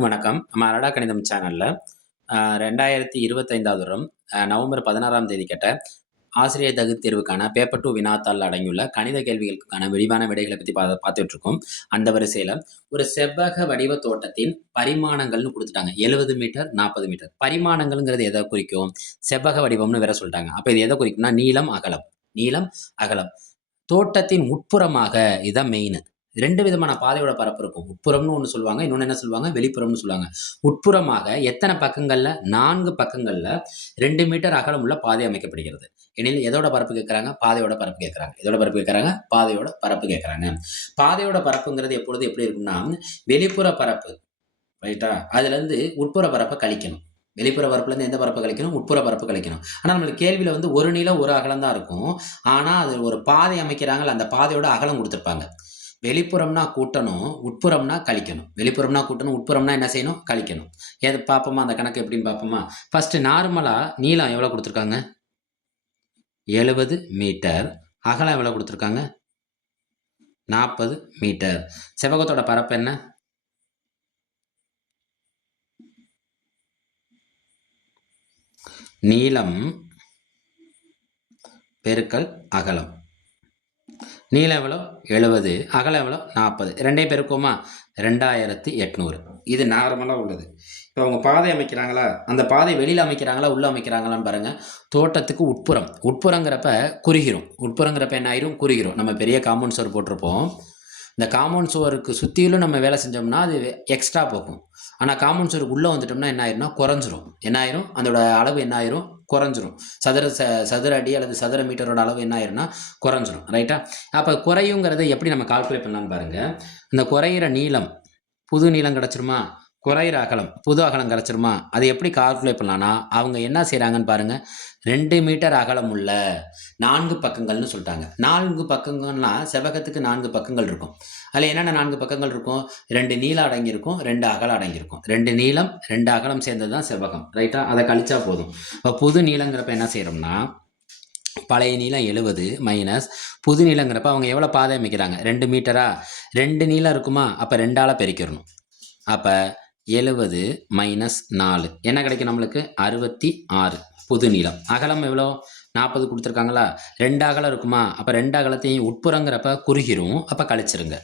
அனைவருக்கும் வணக்கம். நம்ம அரடா கணிதம் சேனலில் ரெண்டாயிரத்தி இருபத்தைந்தாவது வருடம் நவம்பர் பதினாறாம் தேதி கேட்ட ஆசிரியர் தகுதி தேர்வுக்கான பேப்பர் டூ வினாத்தாள் அடங்கியுள்ள கணித கேள்விகளுக்கான விரிவான விடைகளை பற்றி பா பார்த்துட்டு இருக்கோம் அந்த வரிசையில் ஒரு செவ்வக வடிவ தோட்டத்தின் பரிமாணங்கள்னு கொடுத்துட்டாங்க. எழுபது மீட்டர் நாற்பது மீட்டர். பரிமாணங்கள்ங்கிறது எதை குறிக்கும்? செவ்வக வடிவம்னு வேற சொல்லிட்டாங்க. அப்போ இது எதை குறிக்கும்னா நீளம் அகலம். நீளம் அகலம். தோட்டத்தின் உட்புறமாக இதான் மெயின் ரெண்டு விதமான பாதையோட பரப்பு இருக்கும். உட்புறம்னு ஒன்று சொல்லுவாங்க இன்னொன்று என்ன சொல்லுவாங்க? வெளிப்புறம்னு சொல்லுவாங்க. உட்புறமாக எத்தனை பக்கங்களில்? நான்கு பக்கங்களில் ரெண்டு மீட்டர் அகலம் உள்ள பாதை அமைக்கப்படுகிறது. எனில் எதோட பரப்பு கேட்குறாங்க? பாதையோட பரப்பு கேட்குறாங்க. எதோட பரப்பு கேட்குறாங்க? பாதையோட பரப்பு கேட்குறாங்க. பாதையோட பரப்புங்கிறது எப்பொழுது எப்படி இருக்கும்னா வெளிப்புற பரப்பு ரைட்டா அதுலேருந்து உட்புற பரப்பை கழிக்கணும். வெளிப்புற பரப்புலேருந்து எந்த பரப்பை கழிக்கணும்? உட்புற பரப்பு கழிக்கணும். ஆனால் நம்மளுக்கு கேள்வியில் வந்து ஒரு நீளம் ஒரு அகலம் தான் இருக்கும். ஆனால் அது ஒரு பாதை அமைக்கிறாங்கல்ல அந்த பாதையோட அகலம் கொடுத்துருப்பாங்க. வெளிப்புறம்னா கூட்டணும் உட்புறம்னா கழிக்கணும். வெளிப்புறம்னா கூட்டணும் உட்புறம்னா என்ன செய்யணும்? கழிக்கணும். எது பார்ப்போமா அந்த கணக்கு எப்படின்னு பார்ப்போமா ஃபஸ்ட்டு நார்மலாக நீளம் எவ்வளோ கொடுத்துருக்காங்க? எழுபது மீட்டர். அகலம் எவ்வளோ கொடுத்துருக்காங்க? நாற்பது மீட்டர். செவ்வகத்தோட பரப்பு என்ன? நீளம் பெருக்கல் அகலம். நீளம் எவ்வளோ எழுபது அகலம் எவ்வளோ நாற்பது ரெண்டே பெருக்கோமா? ரெண்டாயிரத்தி எட்நூறு. இது நார்மலாக உள்ளது. இப்போ அவங்க பாதை அமைக்கிறாங்களா? அந்த பாதை வெளியில் அமைக்கிறாங்களா? உள்ளே அமைக்கிறாங்களான்னு பாருங்கள் தோட்டத்துக்கு உட்புறம். உட்புறங்கிறப்ப குறுகிறோம் உட்புறங்கிறப்ப என்ன ஆயிரும்? குறுகிறோம் நம்ம பெரிய காம்பவுண்ட் சுவர் போட்டிருப்போம். இந்த காம்பவுண்ட் சுவருக்கு சுற்றிலும் நம்ம வேலை செஞ்சோம்னா அது எக்ஸ்ட்ரா போகும். ஆனால் காம்பவுண்ட் சுவருக்கு உள்ளே வந்துட்டோம்னா என்ன ஆயிரும்னா குறைஞ்சிரும். என்ன ஆயிரும்? அதோட அளவு என்ன ஆயிரும்? குறைஞ்சிரும். சதுர ச சதுர அடி அல்லது சதுர மீட்டரோட அளவு என்ன ஆயிரும்னா குறைஞ்சிரும். ரைட்டா அப்போ குறையுங்கிறத எப்படி நம்ம கால்குலேட் பண்ணலாம்னு பாருங்கள் இந்த குறையிற நீளம் புது நீளம் கிடச்சிருமா? குறையிற அகலம் புது அகலம் கிடச்சிருமா? அதை எப்படி கால்குலேட் பண்ணலான்னா அவங்க என்ன செய்கிறாங்கன்னு பாருங்கள் ரெண்டு மீட்டர் அகலம் உள்ள நான்கு பக்கங்கள்னு சொல்லிட்டாங்க. நான்கு பக்கங்கள்னா செவகத்துக்கு நான்கு பக்கங்கள் இருக்கும். அதில் என்னென்ன நான்கு பக்கங்கள் இருக்கும்? ரெண்டு நீளம் அடங்கியிருக்கும் ரெண்டு அகலம் அடங்கியிருக்கும். ரெண்டு நீளம் ரெண்டு அகலம் சேர்ந்தது தான் செவ்வகம் ரைட்டாக அதை கழிச்சா போதும். இப்போ புது நீளங்கிறப்ப என்ன செய்கிறோம்னா பழைய நீளம் எழுபது மைனஸ் புது நீளங்கிறப்ப அவங்க எவ்வளோ பாதை அமைக்கிறாங்க? ரெண்டு மீட்டரா? ரெண்டு நீளம் இருக்குமா? அப்போ ரெண்டால் பெருக்கிடணும். அப்போ எழுபது மைனஸ் நாலு. என்ன கிடைக்கும் நம்மளுக்கு? அறுபத்தி ஆறு. புது நீளம் அகலம் எவ்வளோ? நாற்பது கொடுத்துருக்காங்களா? ரெண்டு அகலம் இருக்குமா? அப்போ ரெண்டு அகலத்தையும் உட்புறங்கிறப்ப குறுகிரும். அப்போ கழிச்சிருங்க.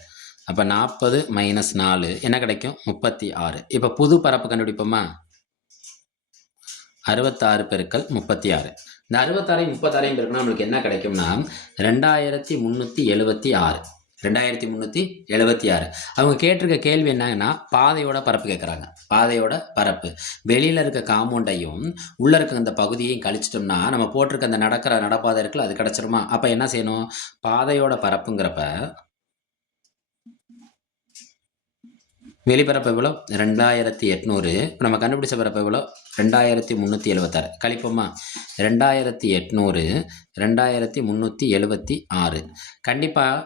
அப்போ நாற்பது மைனஸ் நாலு. என்ன கிடைக்கும்? முப்பத்தி ஆறு. இப்போ புது பரப்பு கண்டுபிடிப்போமா? அறுபத்தாறு பெருக்கள் முப்பத்தி ஆறு. இந்த அறுபத்தாறையும் முப்பத்தாறையும் பெருக்கினா நம்மளுக்கு என்ன கிடைக்கும்னா ரெண்டாயிரத்தி முந்நூற்றி எழுபத்தி ஆறு. ரெண்டாயிரத்தி முந்நூற்றி எழுபத்தி ஆறு. அவங்க கேட்டிருக்க கேள்வி என்னங்கன்னா பாதையோட பரப்பு கேட்குறாங்க பாதையோட பரப்பு. வெளியில் இருக்க காம்பவுண்டையும் உள்ளே இருக்க அந்த பகுதியையும் கழிச்சிட்டோம்னா நம்ம போட்டிருக்க அந்த நடக்கிற நடப்பாதை இருக்குல்ல அது கிடச்சிருமா? அப்போ என்ன செய்யணும்? பாதையோட பரப்புங்கிறப்ப வெளிப்பரப்பு எவ்வளோ ரெண்டாயிரத்தி எட்நூறு. இப்போ நம்ம கண்டுபிடிச்ச பரப்பு எவ்வளோ ரெண்டாயிரத்தி முந்நூற்றி எழுபத்தாறு கழிப்போமா? ரெண்டாயிரத்தி எட்நூறு ரெண்டாயிரத்தி முந்நூற்றி எழுபத்தி ஆறு. கண்டிப்பாக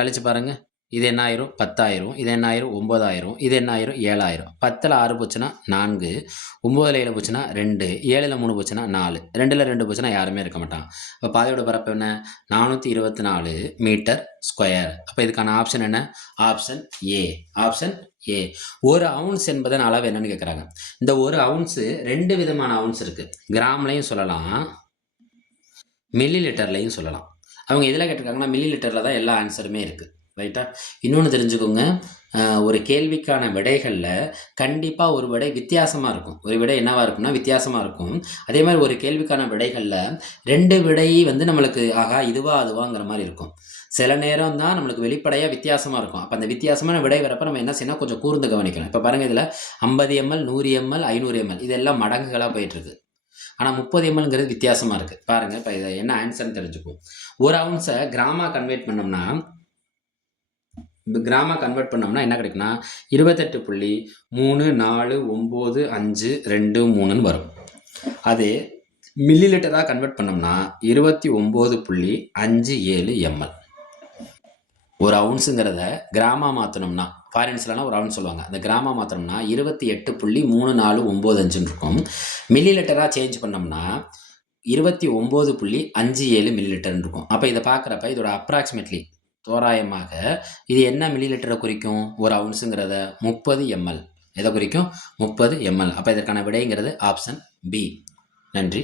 கழிச்சு பாருங்கள் இது என்ன ஆயிரும்? பத்தாயிரம். இது என்ன ஆயிரும்? ஒம்பதாயிரம் இது என்ன ஆயிரும்? ஏழாயிரம். பத்தில் ஆறு போச்சுன்னா நான்கு. ஒம்போதில் ஏழு போச்சுன்னா ரெண்டு. ஏழில் மூணு போச்சுன்னா நாலு. ரெண்டில் ரெண்டு போச்சுன்னா யாருமே இருக்க மாட்டான். இப்போ பாதையோட பரப்பு என்ன? நானூற்றி இருபத்தி நாலு மீட்டர் ஸ்கொயர். அப்போ இதுக்கான ஆப்ஷன் என்ன? Option A. Option A. ஒரு அவுன்ஸ் என்பதன் அளவு என்னன்னு கேட்குறாங்க இந்த ஒரு அவுன்ஸு ரெண்டு விதமான அவுன்ஸ் இருக்குது கிராம்லையும் சொல்லலாம் மில்லி லிட்டர்லையும் சொல்லலாம். அவங்க எதில் கேட்டிருக்காங்கன்னா மில்லி லிட்டரில் தான் எல்லா ஆன்சருமே இருக்குது ரைட்டா இன்னொன்று தெரிஞ்சுக்கோங்க. ஒரு கேள்விக்கான விடைகளில் கண்டிப்பாக ஒரு விடை வித்தியாசமாக இருக்கும். ஒரு விடை என்னவாக இருக்கும்னா வித்தியாசமாக இருக்கும். அதே மாதிரி ஒரு கேள்விக்கான விடைகளில் ரெண்டு விடை வந்து நம்மளுக்கு ஆகா இதுவா அதுவாங்கிற மாதிரி இருக்கும். சில நேரம் தான் நம்மளுக்கு வெளிப்படையாக வித்தியாசமாக இருக்கும். அப்போ அந்த வித்தியாசமான விடை வரப்போ நம்ம என்ன செய்யணும்? கொஞ்சம் கூர்ந்து கவனிக்கணும். இப்போ பாருங்கள் இதில் ஐம்பது எம்எல் நூறு எம்எல் ஐநூறு எம்எல் இதெல்லாம் மடங்குகளாக போயிட்டுருக்கு ஆனால் முப்பது எம்எல்ங்கிறது வித்தியாசமாக இருக்குது பாருங்கள் இப்போ இதை என்ன ஆன்சர்னு தெரிஞ்சுக்கும் ஒரு அவுன்ஸை கிராமா கன்வெர்ட் பண்ணோம்னா இப்போ கிராமா கன்வெர்ட் பண்ணோம்னா என்ன கிடைக்குன்னா இருபத்தெட்டு புள்ளி மூணு நாலு ஒம்பது அஞ்சு ரெண்டு மூணுன்னு வரும். அதே மில்லி லிட்டராக கன்வெர்ட் பண்ணோம்னா இருபத்தி ஒம்பது புள்ளி அஞ்சு ஏழு எம்எல் ஒரு அவுன்ஸுங்கிறத கிராமா மாற்றணும்னா ஃபாரின்ஸ்லலாம் ஒரு அவுன்ஸ் சொல்லுவாங்க. அந்த கிராமா மாற்றணும்னா இருபத்தி எட்டு புள்ளி மூணு நாலு ஒம்பது அஞ்சுன்னு இருக்கும் மில்லி லிட்டராக சேஞ்ச் பண்ணோம்னா இருபத்தி ஒம்பது புள்ளி அஞ்சு ஏழு மில்லி லிட்டர்னு இருக்கும் அப்போ இதை பார்க்குறப்ப இதோட அப்ராக்சிமேட்லி தோராயமாக இது என்ன மில்லி லிட்டரை குறிக்கும்? ஒரு அவுன்ஸுங்கிறத முப்பது எம்எல் எதை குறிக்கும்? முப்பது எம்எல் அப்போ இதற்கான விடைங்கிறது ஆப்ஷன் பி நன்றி.